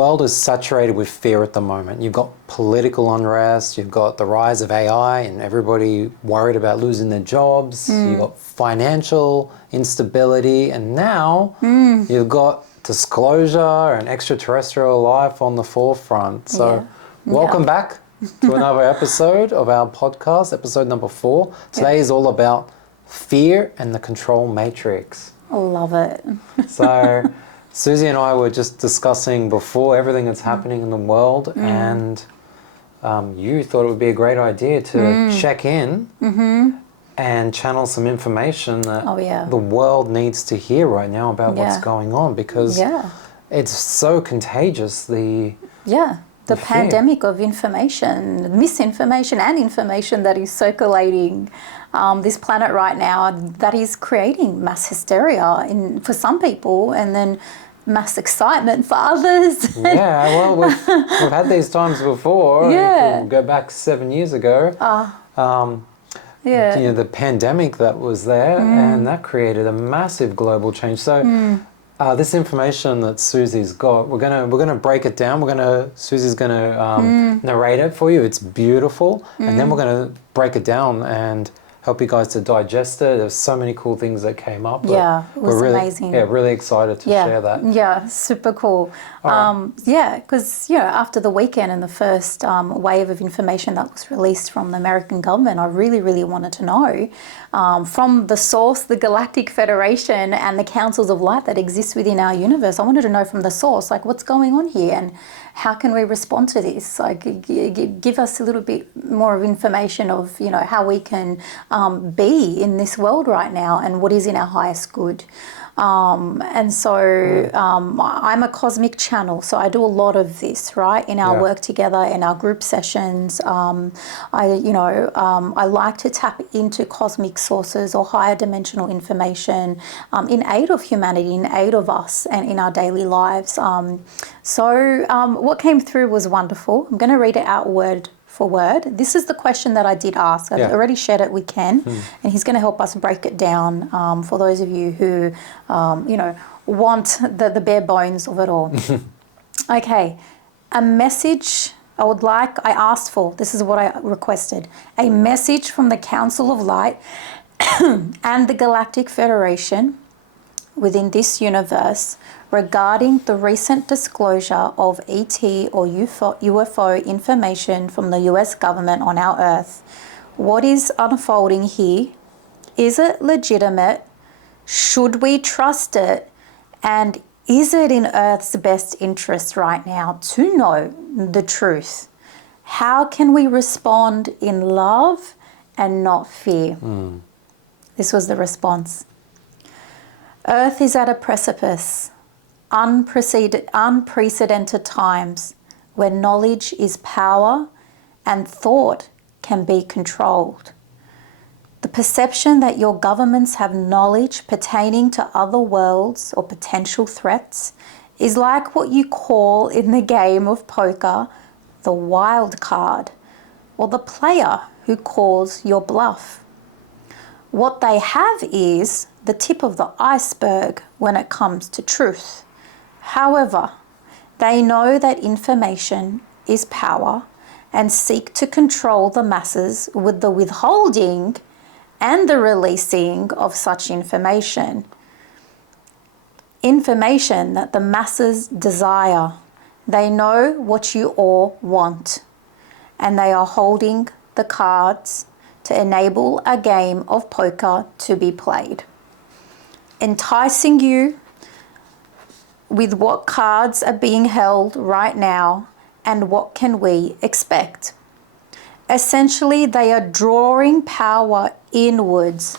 world is saturated with fear at the moment. You've got political unrest, you've got the rise of AI and everybody worried about losing their jobs, you've got financial instability, and now you've got disclosure and extraterrestrial life on the forefront. So welcome back to another episode of our podcast, episode number 4. Today is all about fear and the control matrix. I love it. So Suzy and I were just discussing before everything that's happening in the world, and you thought it would be a great idea to check in and channel some information that the world needs to hear right now about what's going on, because it's so contagious, the pandemic of information, misinformation and information that is circulating this planet right now, that is creating mass hysteria for some people, and then mass excitement for others. Yeah, well, we've had these times before. Yeah. If we go back 7 years ago. You know, the pandemic that was there, and that created a massive global change. So this information that Suzy's got, we're gonna break it down. Suzy's gonna narrate it for you. It's beautiful, and then we're gonna break it down and help you guys to digest it. There's so many cool things that came up. Yeah, it was really, amazing. Yeah, really excited to share that. Yeah, super cool. Because after the weekend and the first wave of information that was released from the American government, I really, really wanted to know from the source, the Galactic Federation and the councils of light that exist within our universe. I wanted to know from the source, like, what's going on here and how can we respond to this? Like, give us a little bit more of information of, how we can be in this world right now and what is in our highest good. I'm a cosmic channel, so I do a lot of this, right, in our work together, in our group sessions. I like to tap into cosmic sources or higher dimensional information in aid of humanity, in aid of us and in our daily lives. What came through was wonderful. I'm going to read it out word for word. This is the question that I did ask. I've already shared it with Ken, and he's going to help us break it down for those of you who, want the bare bones of it all. Okay, a message I asked for, this is what I requested, a message from the Council of Light and the Galactic Federation within this universe regarding the recent disclosure of ET or UFO information from the US government on our Earth. What is unfolding here? Is it legitimate? Should we trust it? And is it in Earth's best interest right now to know the truth? How can we respond in love and not fear? This was the response. Earth is at a precipice. Unprecedented times where knowledge is power and thought can be controlled. The perception that your governments have knowledge pertaining to other worlds or potential threats is like what you call in the game of poker the wild card, or the player who calls your bluff. What they have is the tip of the iceberg when it comes to truth. However, they know that information is power and seek to control the masses with the withholding and the releasing of such information. Information that the masses desire. They know what you all want, and they are holding the cards to enable a game of poker to be played, enticing you with what cards are being held right now and what can we expect. Essentially, they are drawing power inwards,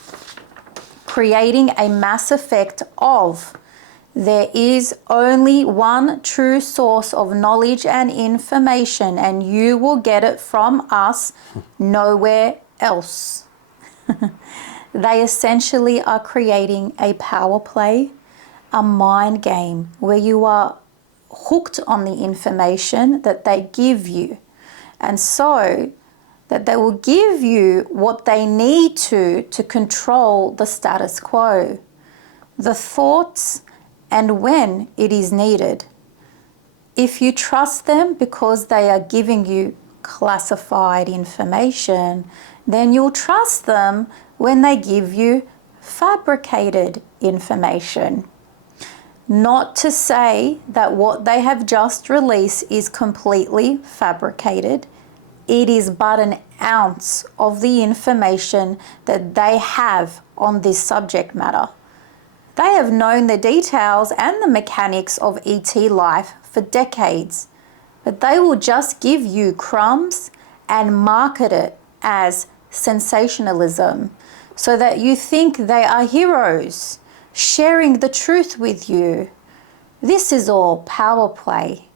creating a mass effect of there is only one true source of knowledge and information, and you will get it from us, nowhere else. They essentially are creating a power play, a mind game where you are hooked on the information that they give you, and so that they will give you what they need to control the status quo, the thoughts, and when it is needed. if you trust them because they are giving you classified information, then you'll trust them when they give you fabricated information. Not to say that what they have just released is completely fabricated. It is but an ounce of the information that they have on this subject matter. They have known the details and the mechanics of ET life for decades, but they will just give you crumbs and market it as sensationalism so that you think they are heroes sharing the truth with you. This is all power play.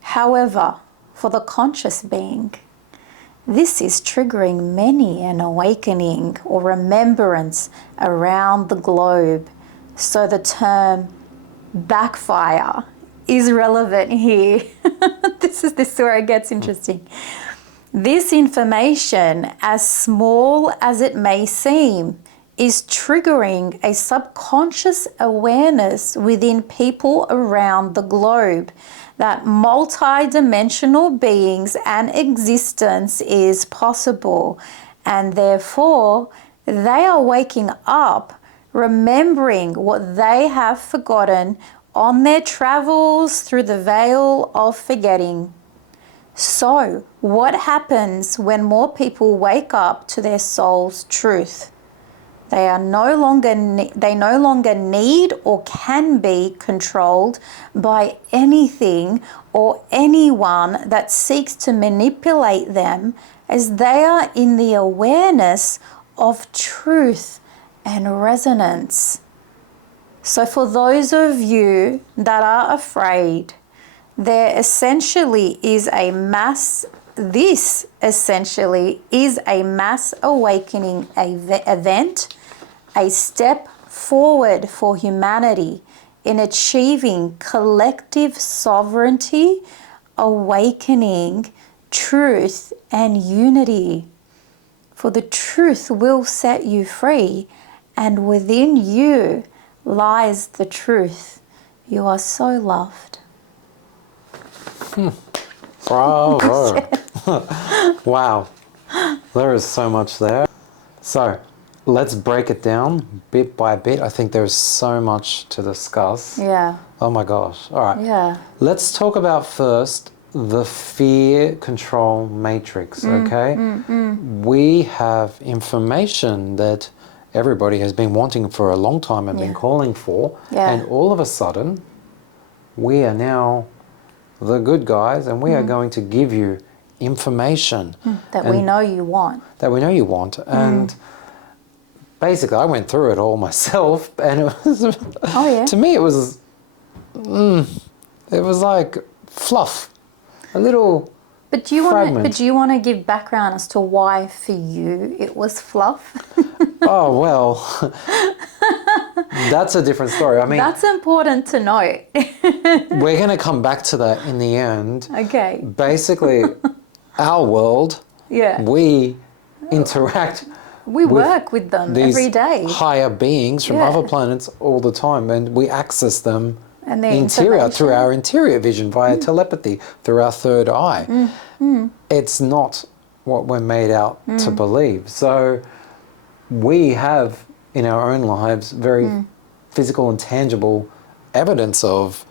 However, for the conscious being, this is triggering many an awakening or remembrance around the globe. So the term backfire is relevant here. This is where it gets interesting. This information, as small as it may seem, is triggering a subconscious awareness within people around the globe that multi-dimensional beings and existence is possible, and therefore they are waking up, remembering what they have forgotten on their travels through the veil of forgetting. So, what happens when more people wake up to their soul's truth? They no longer need or can be controlled by anything or anyone that seeks to manipulate them, as they are in the awareness of truth and resonance. So for those of you that are afraid, this essentially is a mass awakening event, a step forward for humanity in achieving collective sovereignty, awakening, truth, and unity. For the truth will set you free, and within you lies the truth. You are so loved. Bravo. Wow. There is so much there. So let's break it down bit by bit. I think there's so much to discuss. Yeah. Oh my gosh. All right. Yeah. Let's talk about first the fear control matrix, okay? We have information that everybody has been wanting for a long time and been calling for. Yeah. And all of a sudden, we are now the good guys, and we are going to give you information That we know you want. that we know you want. And basically, I went through it all myself, and it was to me it was like fluff, a little. But do you want to give background as to why for you it was fluff? Oh well, that's a different story. I mean, that's important to note. we're going to come back to that in the end. Okay. Basically, our world, Yeah. we interact. We work with them These every day. higher beings from other planets all the time, and we access them And their through information. our interior vision via telepathy, through our third eye. It's not what we're made out to believe. So we have in our own lives very physical and tangible evidence of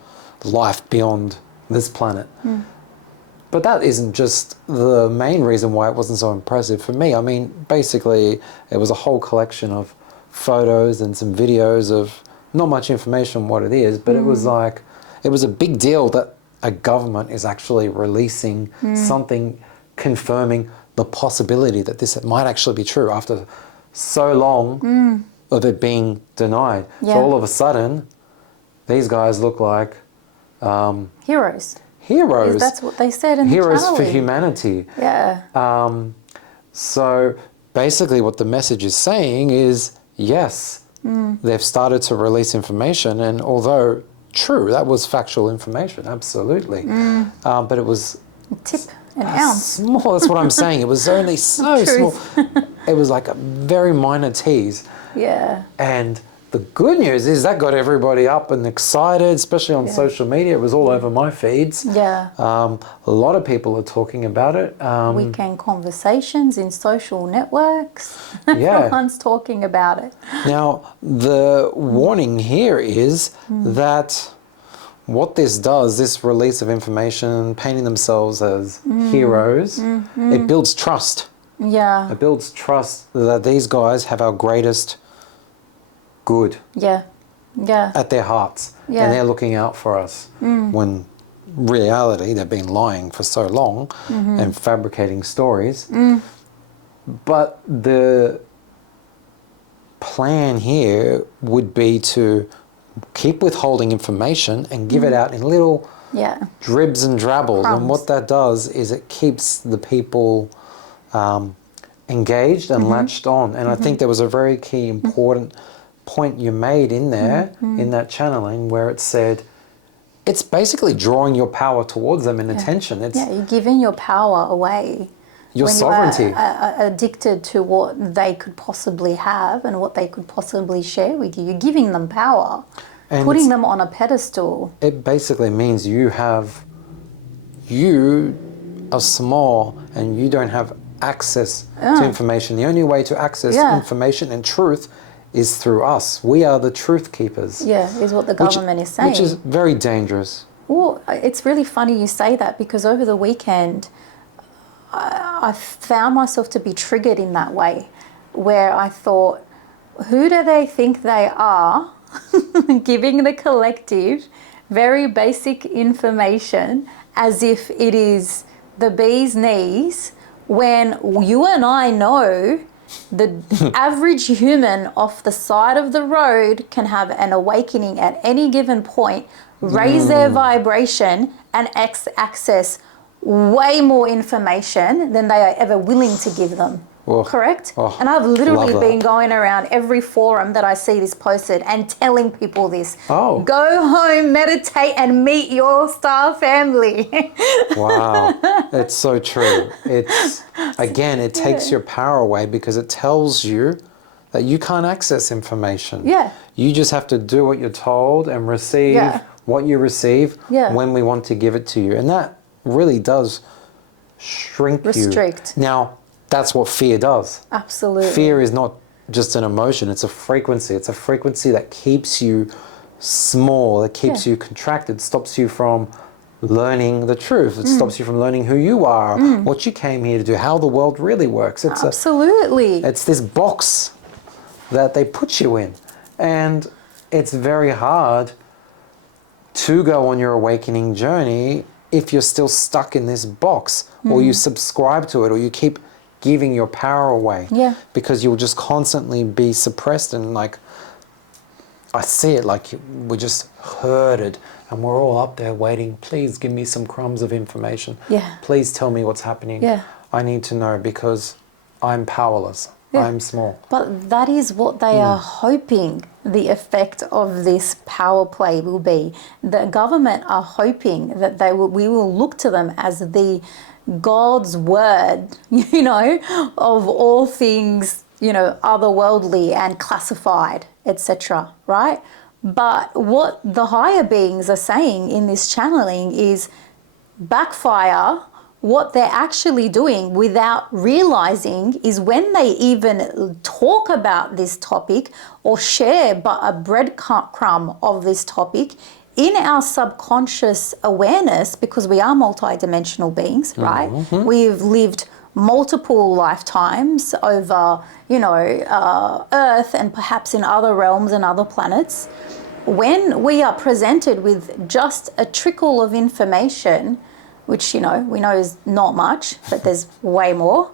life beyond this planet. But that isn't just the main reason why it wasn't so impressive for me. I mean, basically, it was a whole collection of photos and some videos of not much information on what it is, but it was like, it was a big deal that a government is actually releasing something confirming the possibility that this might actually be true after so long of it being denied. Yeah. So all of a sudden, these guys look like Heroes. heroes. That's what they said in the Heroes for Charlie. humanity. Yeah. So basically what the message is saying is, yes, they've started to release information, and although true, that was factual information, absolutely. But it was A tip, an ounce. small, that's what I'm saying. It was only so small. Truth. It was like a very minor tease. Yeah. And the good news is that got everybody up and excited, especially on social media. It was all over my feeds. Yeah. A lot of people are talking about it. Weekend conversations in social networks. Yeah. Everyone's talking about it. Now, the warning here is that what this does, this release of information, painting themselves as heroes, it builds trust. Yeah. It builds trust that these guys have our greatest good Yeah. Yeah. at their hearts. Yeah. And they're looking out for us. When reality, they've been lying for so long and fabricating stories. But the plan here would be to keep withholding information and give it out in little Yeah. dribs and drabbles. Crumbs. And what that does is it keeps the people engaged and latched on. And I think there was a very key important point you made in there, in that channeling, where it said, it's basically drawing your power towards them in attention. It's Yeah, you're giving your power away. your when sovereignty. You are addicted to what they could possibly have and what they could possibly share with you. You're giving them power, And putting it's- them on a pedestal. It basically means you are small and you don't have access to information. The only way to access information and truth is through us. We are the truth keepers. Yeah, is what the government is saying. Which is very dangerous. Well, it's really funny you say that, because over the weekend, I found myself to be triggered in that way, where I thought, who do they think they are giving the collective very basic information as if it is the bee's knees, when you and I know the average human off the side of the road can have an awakening at any given point, raise their vibration and access way more information than they are ever willing to give them. Oh, Correct? oh, And I've literally love that. been going around every forum that I see this posted and telling people this. Oh. Go home, meditate, and meet your star family. Wow. It's so true. It's, again, it takes your power away because it tells you that you can't access information. Yeah. You just have to do what you're told and receive what you receive when we want to give it to you. And that really does shrink Restrict. you. Now, that's what fear does. Absolutely. Fear is not just an emotion, it's a frequency. It's a frequency that keeps you small, that keeps you contracted, stops you from learning the truth. It stops you from learning who you are, what you came here to do, how the world really works. It's Absolutely. it's this box that they put you in. And it's very hard to go on your awakening journey if you're still stuck in this box, or you subscribe to it, or you keep giving your power away. Yeah. Because you'll just constantly be suppressed, and like, I see it like we're just herded and we're all up there waiting. Please give me some crumbs of information. Yeah. Please tell me what's happening. Yeah. I need to know because I'm powerless. Yeah. I'm small. But that is what they are hoping the effect of this power play will be. The government are hoping that we will look to them as the God's word, of all things, otherworldly and classified, etc., right? But what the higher beings are saying in this channeling is backfire. What they're actually doing without realizing is when they even talk about this topic or share but a breadcrumb of this topic in our subconscious awareness, because we are multidimensional beings, right? We've lived multiple lifetimes over, Earth and perhaps in other realms and other planets. When we are presented with just a trickle of information, which, we know is not much, but there's way more.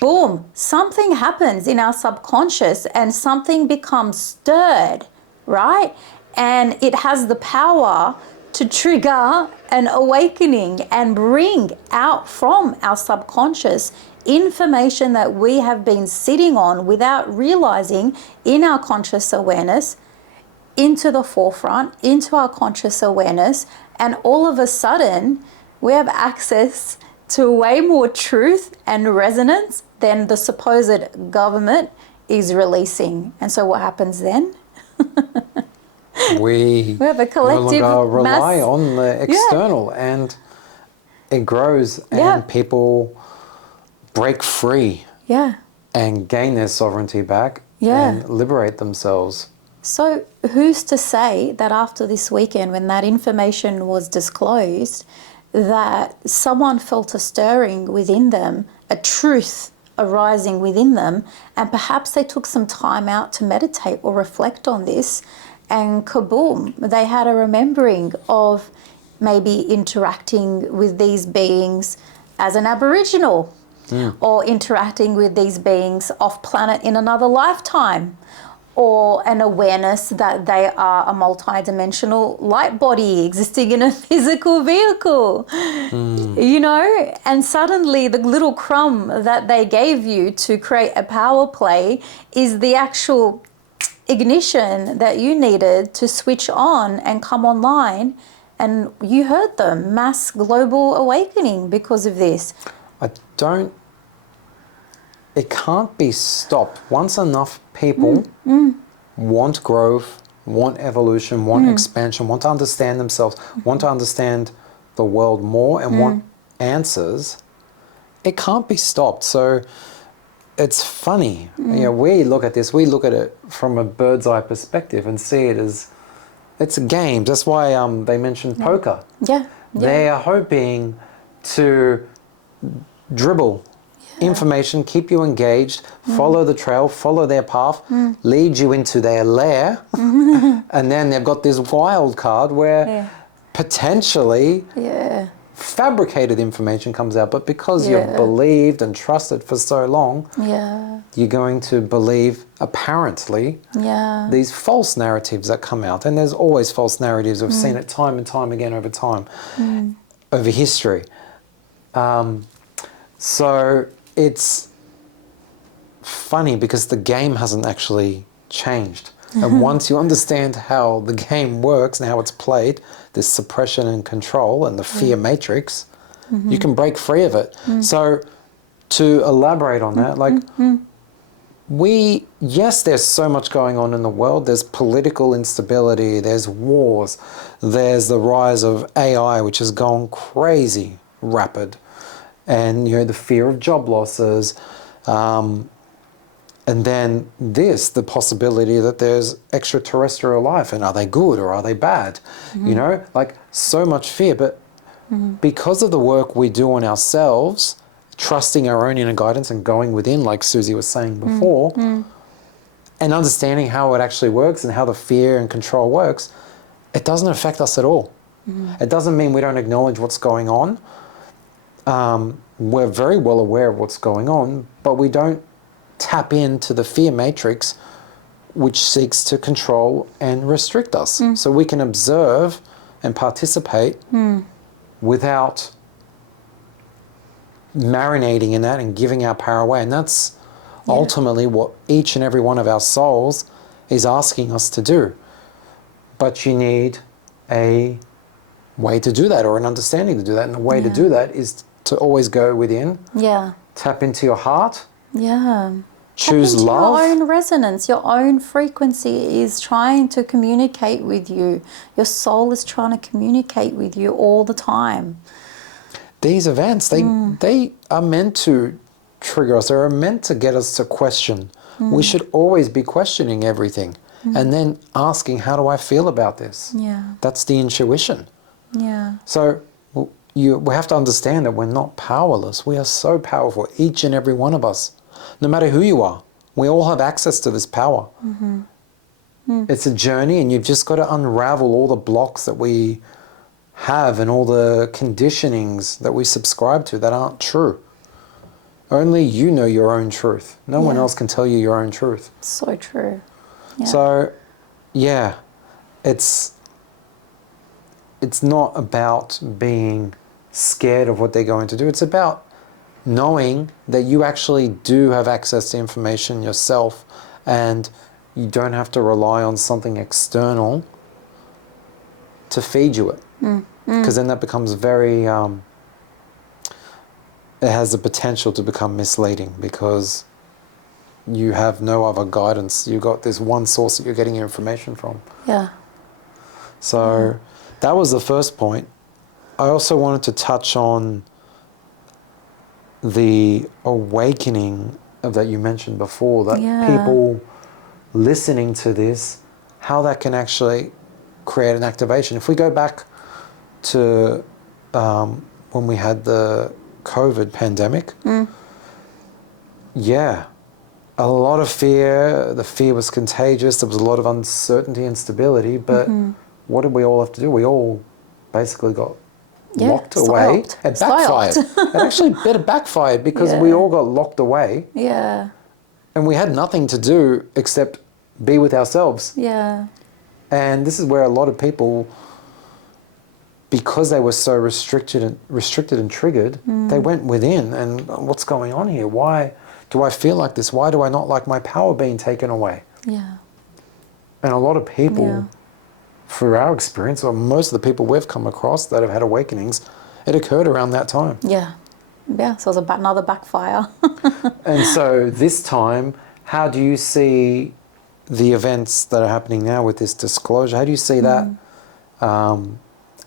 Boom, something happens in our subconscious and something becomes stirred, right? And it has the power to trigger an awakening and bring out from our subconscious information that we have been sitting on without realizing in our conscious awareness into the forefront, into our conscious awareness, and all of a sudden, we have access to way more truth and resonance than the supposed government is releasing. And so what happens then? We We have a no collective longer rely mass. on the external, and it grows, Yeah. and people break free Yeah. and gain their sovereignty back Yeah. and liberate themselves. So who's to say that after this weekend, when that information was disclosed, that someone felt a stirring within them, a truth arising within them, and perhaps they took some time out to meditate or reflect on this, and kaboom, they had a remembering of maybe interacting with these beings as an Aboriginal, or interacting with these beings off planet in another lifetime, or an awareness that they are a multidimensional light body existing in a physical vehicle, you know, and suddenly the little crumb that they gave you to create a power play is the actual ignition that you needed to switch on and come online, and you heard them. Mass global awakening because of this. I don't, it can't be stopped. Once enough people want growth, want evolution, want expansion, want to understand themselves, want to understand the world more, and want answers, it can't be stopped. So it's funny. We look at this, we look at it from a bird's eye perspective and see it as, it's games. That's why they mentioned poker. Yeah. They are hoping to dribble information, keep you engaged, follow the trail, follow their path, lead you into their lair, and then they've got this wild card where potentially fabricated information comes out, but because you've believed and trusted for so long, you're going to believe, apparently, these false narratives that come out. And there's always false narratives. We've seen it time and time again over time, over history. So it's funny because the game hasn't actually changed. And once you understand how the game works and how it's played, this suppression and control and the fear matrix, you can break free of it. So to elaborate on that, like yes, there's so much going on in the world. There's political instability, there's wars, there's the rise of AI, which has gone crazy rapid. And, the fear of job losses, and then the possibility that there's extraterrestrial life, and are they good or are they bad? Like so much fear. But because of the work we do on ourselves, trusting our own inner guidance and going within, like Suzy was saying before, and understanding how it actually works and how the fear and control works, it doesn't affect us at all. It doesn't mean we don't acknowledge what's going on. We're very well aware of what's going on, but we don't tap into the fear matrix, which seeks to control and restrict us. So we can observe and participate without marinating in that and giving our power away. And that's ultimately what each and every one of our souls is asking us to do. But you need a way to do that, or an understanding to do that. And the way to do that is to always go within, tap into your heart, choose tap into love. Your own resonance, your own frequency is trying to communicate with you. Your soul is trying to communicate with you all the time. These events, they are meant to trigger us. They are meant to get us to question. We should always be questioning everything and then asking, how do I feel about this? That's the intuition. So we have to understand that we're not powerless. We are so powerful, each and every one of us. No matter who you are, we all have access to this power. It's a journey, and you've just got to unravel all the blocks that we have and all the conditionings that we subscribe to that aren't true. Only you know your own truth. No one else can tell you your own truth. So true. So, it's not about being scared of what they're going to do. It's about knowing that you actually do have access to information yourself, and you don't have to rely on something external to feed you it. Because then that becomes very, it has the potential to become misleading, because you have no other guidance. You've got this one source that you're getting your information from. Yeah. So that was the first point. I also wanted to touch on the awakening that you mentioned before, that people listening to this, how that can actually create an activation. If we go back to when we had the COVID pandemic, a lot of fear. The fear was contagious. There was a lot of uncertainty and instability. But what did we all have to do? We all basically got locked away. It backfired. It backfired because we all got locked away. Yeah. And we had nothing to do except be with ourselves. Yeah. And this is where a lot of people, because they were so restricted and triggered, they went within. And what's going on here? Why do I feel like this? Why do I not like my power being taken away? Yeah. And a lot of people, through our experience, or most of the people we've come across that have had awakenings, it occurred around that time. Yeah. Yeah, so it was another backfire. And so this time, how do you see the events that are happening now with this disclosure? How do you see that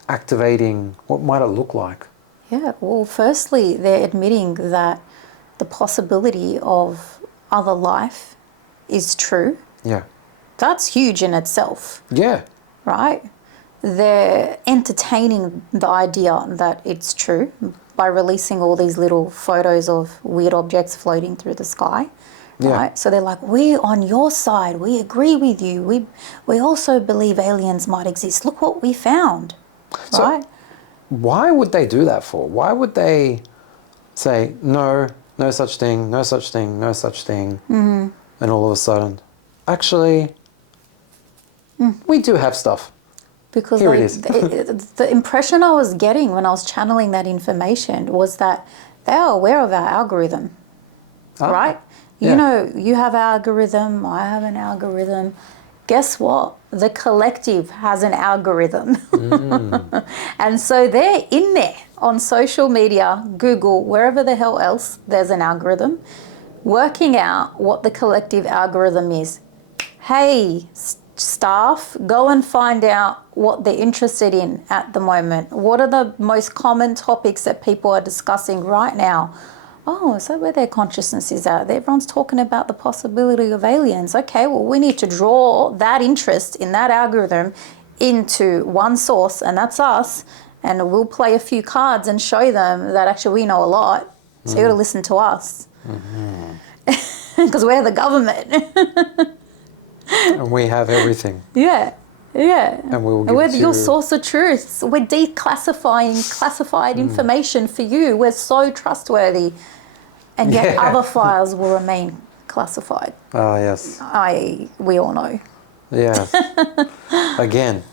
activating? What might it look like? Yeah, well, firstly, they're admitting that the possibility of other life is true. Yeah. That's huge in itself. Yeah. Right? They're entertaining the idea that it's true by releasing all these little photos of weird objects floating through the sky. Yeah. Right? So they're like, we're on your side. We agree with you. We also believe aliens might exist. Look what we found. So right? Why would they do that for? Why would they say, no, no such thing, no such thing, no such thing, and all of a sudden, actually, we do have stuff. Because Here it is. the impression I was getting when I was channeling that information was that they are aware of our algorithm, right? Yeah. You know, you have an algorithm, I have an algorithm. Guess what? The collective has an algorithm. And so they're in there on social media, Google, wherever the hell else, there's an algorithm, working out what the collective algorithm is. Hey, staff, go and find out what they're interested in at the moment. What are the most common topics that people are discussing right now? Oh, so where their consciousness is at. Everyone's talking about the possibility of aliens. Okay, well, we need to draw that interest in that algorithm into one source, and that's us, and we'll play a few cards and show them that actually we know a lot, so you got to listen to us. Because we're the government. And we have everything. Yeah. And we will give we're it to your you. source of truth. We're declassifying classified information for you. We're so trustworthy. And yet other files will remain classified. Oh, yes. We all know. Yes. Again,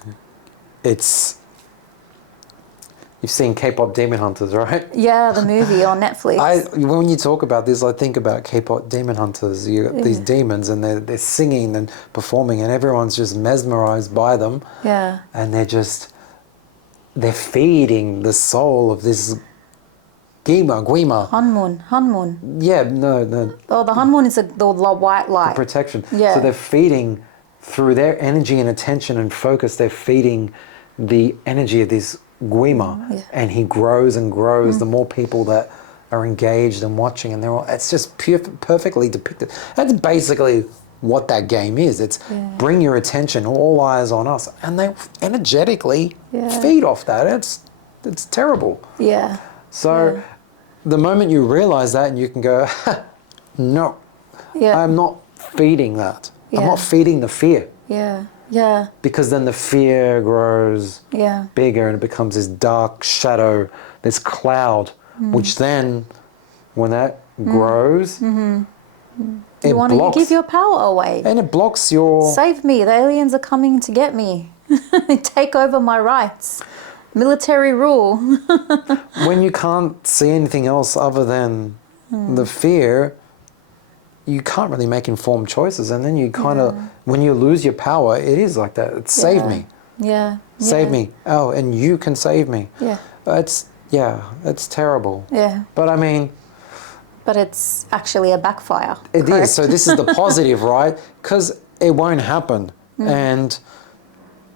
you've seen K-pop Demon Hunters, right? Yeah, the movie on Netflix. When you talk about this, I think about K-pop Demon Hunters. You got these demons, and they're singing and performing, and everyone's just mesmerized by them. Yeah. And they're feeding the soul of this Guima. Hanmun. Yeah, no. Oh, the Hanmun is the white light. Protection. Yeah. So they're feeding, through their energy and attention and focus, they're feeding the energy of this Guima, and he grows and grows. The more people that are engaged and watching, and it's just perfectly depicted. That's basically what that game is. It's bring your attention, all eyes on us, and they energetically feed off that. It's terrible. Yeah. So the moment you realize that, and you can go, no, I'm not feeding that. I'm not feeding the fear. Yeah. Because then the fear grows bigger, and it becomes this dark shadow, this cloud, which then, when that grows, You want to give your power away. And it blocks your... Save me, the aliens are coming to get me. Take over my rights. Military rule. When you can't see anything else other than the fear, you can't really make informed choices. And then you kind of, when you lose your power, it is like that. It's save me. Yeah. Save me. Oh, and you can save me. Yeah. It's terrible. Yeah. But I mean, But it's actually a backfire. It correct? is. So this is the positive, right? Because it won't happen. And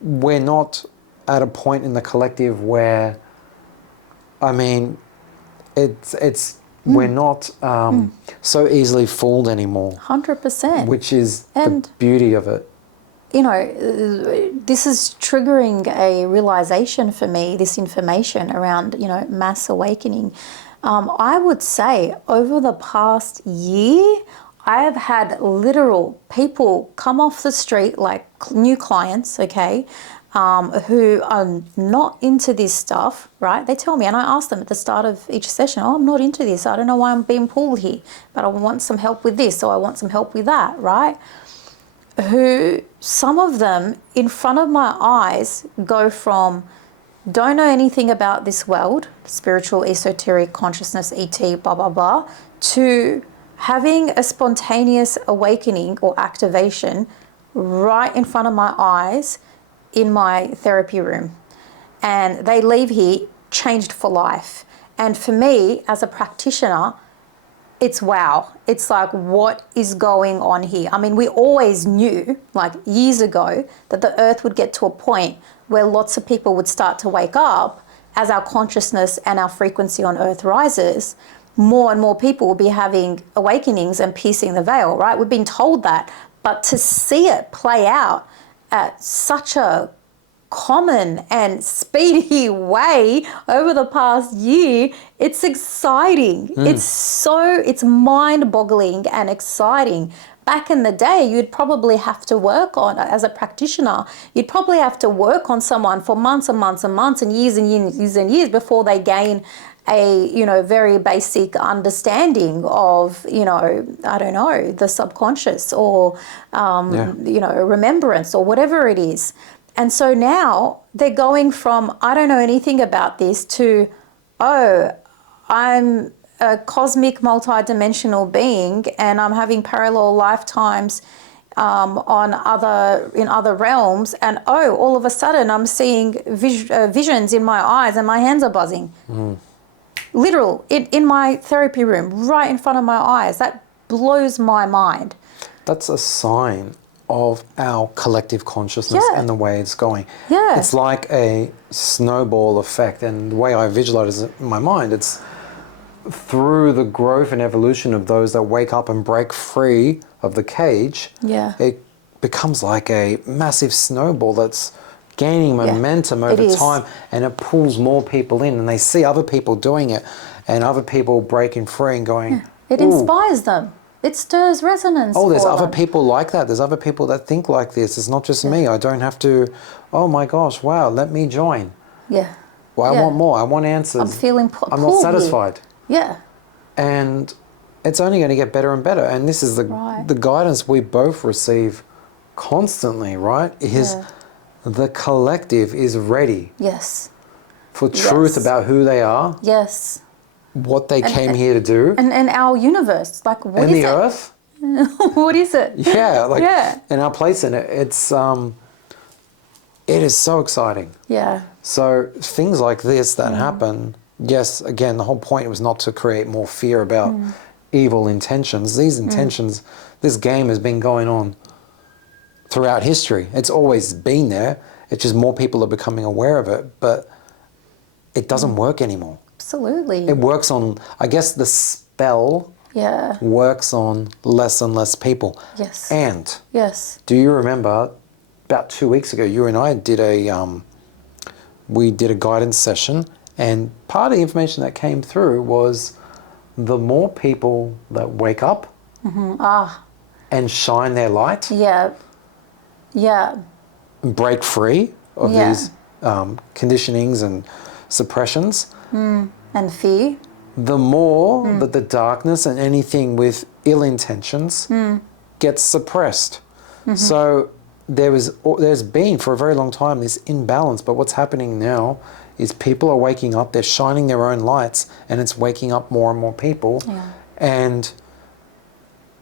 we're not at a point in the collective where, I mean, we're not so easily fooled anymore, 100%. which is the And beauty of it. you know, this is triggering a realization for me, this information around, mass awakening. I would say over the past year, I have had literal people come off the street, like new clients, okay, who are not into this stuff, right? They tell me, and I ask them at the start of each session, oh, I'm not into this. I don't know why I'm being pulled here, but I want some help with this, or I want some help with that, right? Who, some of them in front of my eyes go from don't know anything about this world, spiritual, esoteric, consciousness, ET, blah, blah, blah, to having a spontaneous awakening or activation right in front of my eyes in my therapy room. And they leave here changed for life. And for me, as a practitioner, it's wow. It's like, what is going on here? I mean, we always knew, like years ago, that the earth would get to a point where lots of people would start to wake up as our consciousness and our frequency on earth rises. More and more people will be having awakenings and piercing the veil, right? We've been told that. But to see it play out at such a common and speedy way over the past year, it's exciting. It's mind-boggling and exciting. Back in the day, you'd probably have to work on, as a practitioner, you'd probably have to work on someone for months and months and months and years and years before they gain a, very basic understanding of, I don't know, the subconscious or, remembrance or whatever it is. And so now they're going from, I don't know anything about this, to, oh, I'm a cosmic multidimensional being and I'm having parallel lifetimes in other realms, and all of a sudden I'm seeing visions in my eyes and my hands are buzzing. Literal, in my therapy room, right in front of my eyes. That blows my mind. That's a sign of our collective consciousness and the way it's going. Yeah. It's like a snowball effect, and the way I visualize it in my mind, it's through the growth and evolution of those that wake up and break free of the cage, it becomes like a massive snowball that's gaining momentum over time, and it pulls more people in, and they see other people doing it and other people breaking free and going, it inspires them. It stirs resonance. Oh, there's other people like that. There's other people that think like this. It's not just me. I don't have to, oh my gosh, wow, let me join. Yeah. Well, I want more. I want answers. I'm feeling I'm not satisfied. Yeah. And it's only going to get better and better. And this is the guidance we both receive constantly, right? Is the collective is ready. Yes. For truth about who they are. Yes. What they came here to do. And our universe. Like, what and is the it? earth. What is it? Yeah, and our place in it. It is so exciting. Yeah. So things like this that happen, yes, again, the whole point was not to create more fear about evil intentions. These intentions, this game has been going on throughout history. It's always been there. It's just more people are becoming aware of it, but it doesn't work anymore. Absolutely. It works on, I guess the spell works on less and less people. Yes. And yes. Do you remember about 2 weeks ago, you and I did we did a guidance session, and part of the information that came through was the more people that wake up and shine their light, break free of these conditionings and suppressions, and fear, the more that the darkness and anything with ill intentions gets suppressed. So there's been for a very long time this imbalance, but what's happening now is people are waking up, they're shining their own lights, and it's waking up more and more people. And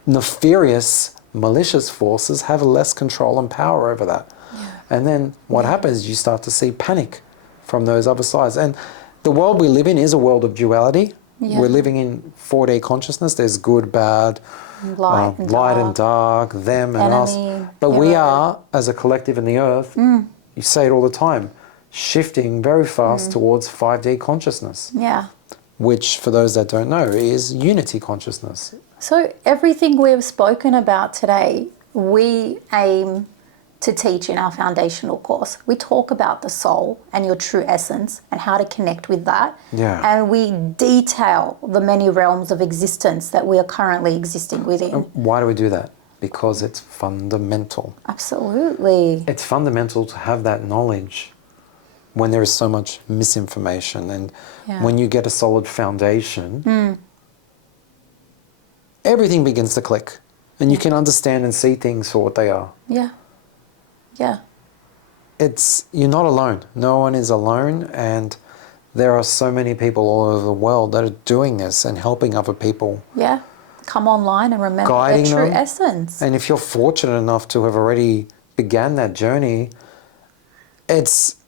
nefarious, malicious forces have less control and power over that. And then what happens, you start to see panic from those other sides. And the world we live in is a world of duality. Yeah. We're living in 4D consciousness. There's good, bad, Light and light dark. and dark, them and us. Enemy, But we hero. are, as a collective in the earth, you say it all the time, shifting very fast towards 5D consciousness, Yeah. which, for those that don't know, is unity consciousness. So everything we've spoken about today, we aim to teach in our foundational course. We talk about the soul and your true essence and how to connect with that. Yeah. And we detail the many realms of existence that we are currently existing within. Why do we do that? Because it's fundamental. Absolutely. It's fundamental to have that knowledge when there is so much misinformation. And Yeah. when you get a solid foundation, everything begins to click. And you can understand and see things for what they are. Yeah. Yeah. You're not alone. No one is alone, and there are so many people all over the world that are doing this and helping other people. Yeah. Come online and remember Guiding their true them. essence. And if you're fortunate enough to have already began that journey, It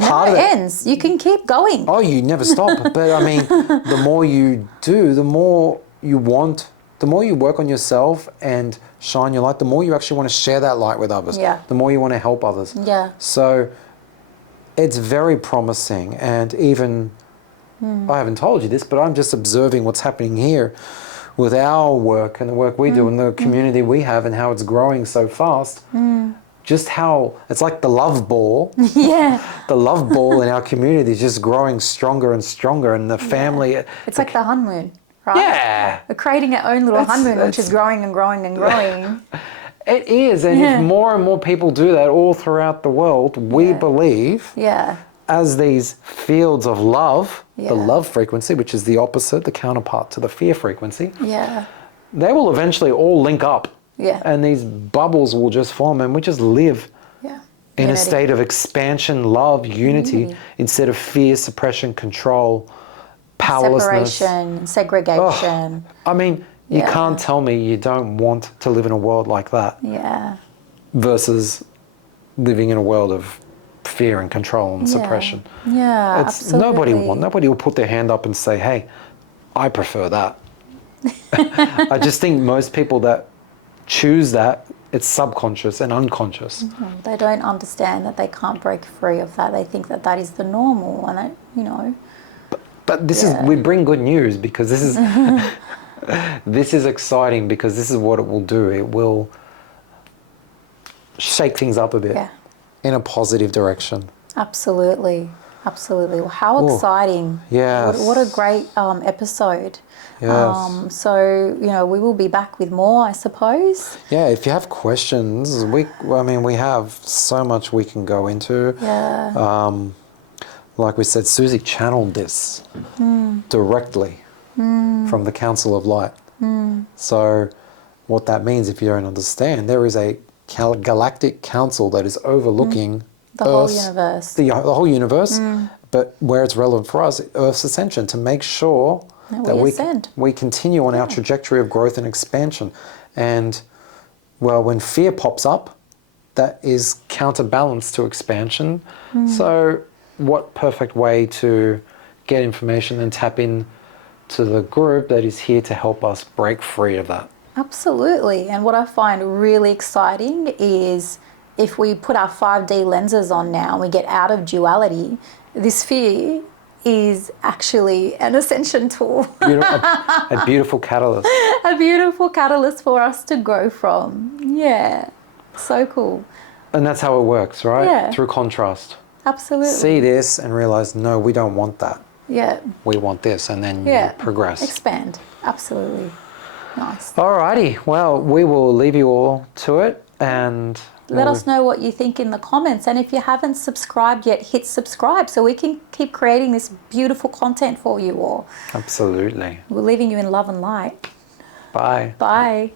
part never of it- ends. You can keep going. oh, you never stop. But I mean, the more you do, the more you want, the more you work on yourself and shine your light, the more you actually want to share that light with others. Yeah. The more you want to help others. Yeah. So it's very promising. And even, I haven't told you this, but I'm just observing what's happening here with our work and the work we do and the community we have and how it's growing so fast. Just how it's like the love ball. Yeah. The love ball in our community is just growing stronger and stronger, and the family. It's like the honeymoon, right? Yeah, We're creating our own little That's- honeymoon, which that's- is growing and growing and growing. it is. And Yeah. if more and more people do that all throughout the world, we Yeah. believe Yeah. as these fields of love, Yeah. the love frequency, which is the opposite, the counterpart to the fear frequency, Yeah. they will eventually all link up. Yeah. And these bubbles will just form, and we just live Yeah. in a Unity. state of expansion, love, unity, instead of fear, suppression, control, powerlessness. Separation, segregation. I mean, you Yeah. can't tell me you don't want to live in a world like that Yeah. versus living in a world of fear and control and suppression. Yeah. It's Absolutely. nobody will put their hand up and say, "Hey, I prefer that." I just think most people that choose that, it's subconscious and unconscious. They don't understand that they can't break free of that. They think that that is the normal, and But this is, we bring good news because this is this is exciting because this is what it will do. It will shake things up a bit Yeah. in a positive direction. Absolutely. Absolutely. Well, how Ooh. exciting. Yes. What a great episode. Yes. So, we will be back with more, I suppose. Yeah, if you have questions, we have so much we can go into. Yeah. Like we said, Suzy channeled this directly from the Council of Light. So what that means, if you don't understand, there is a galactic council that is overlooking The whole Earth's- universe. the whole universe, but where it's relevant for us, Earth's ascension, to make sure That we ascend. we continue on our trajectory of growth and expansion. And, well, when fear pops up, that is counterbalanced to expansion. So what perfect way to get information and tap in to the group that is here to help us break free of that. Absolutely. And what I find really exciting is if we put our 5D lenses on now and we get out of duality, this fear is actually an ascension tool, A beautiful catalyst. a beautiful catalyst for us to grow from. Yeah, so cool. And that's how it works, right? Yeah. Through contrast. Absolutely. See this and realize, no, we don't want that. Yeah, We want this, and then yeah. you progress. Expand. Absolutely. Nice. Alrighty, well, we will leave you all to it, and Let us know what you think in the comments. And if you haven't subscribed yet, hit subscribe so we can keep creating this beautiful content for you all. Absolutely. We're leaving you in love and light. Bye. Bye.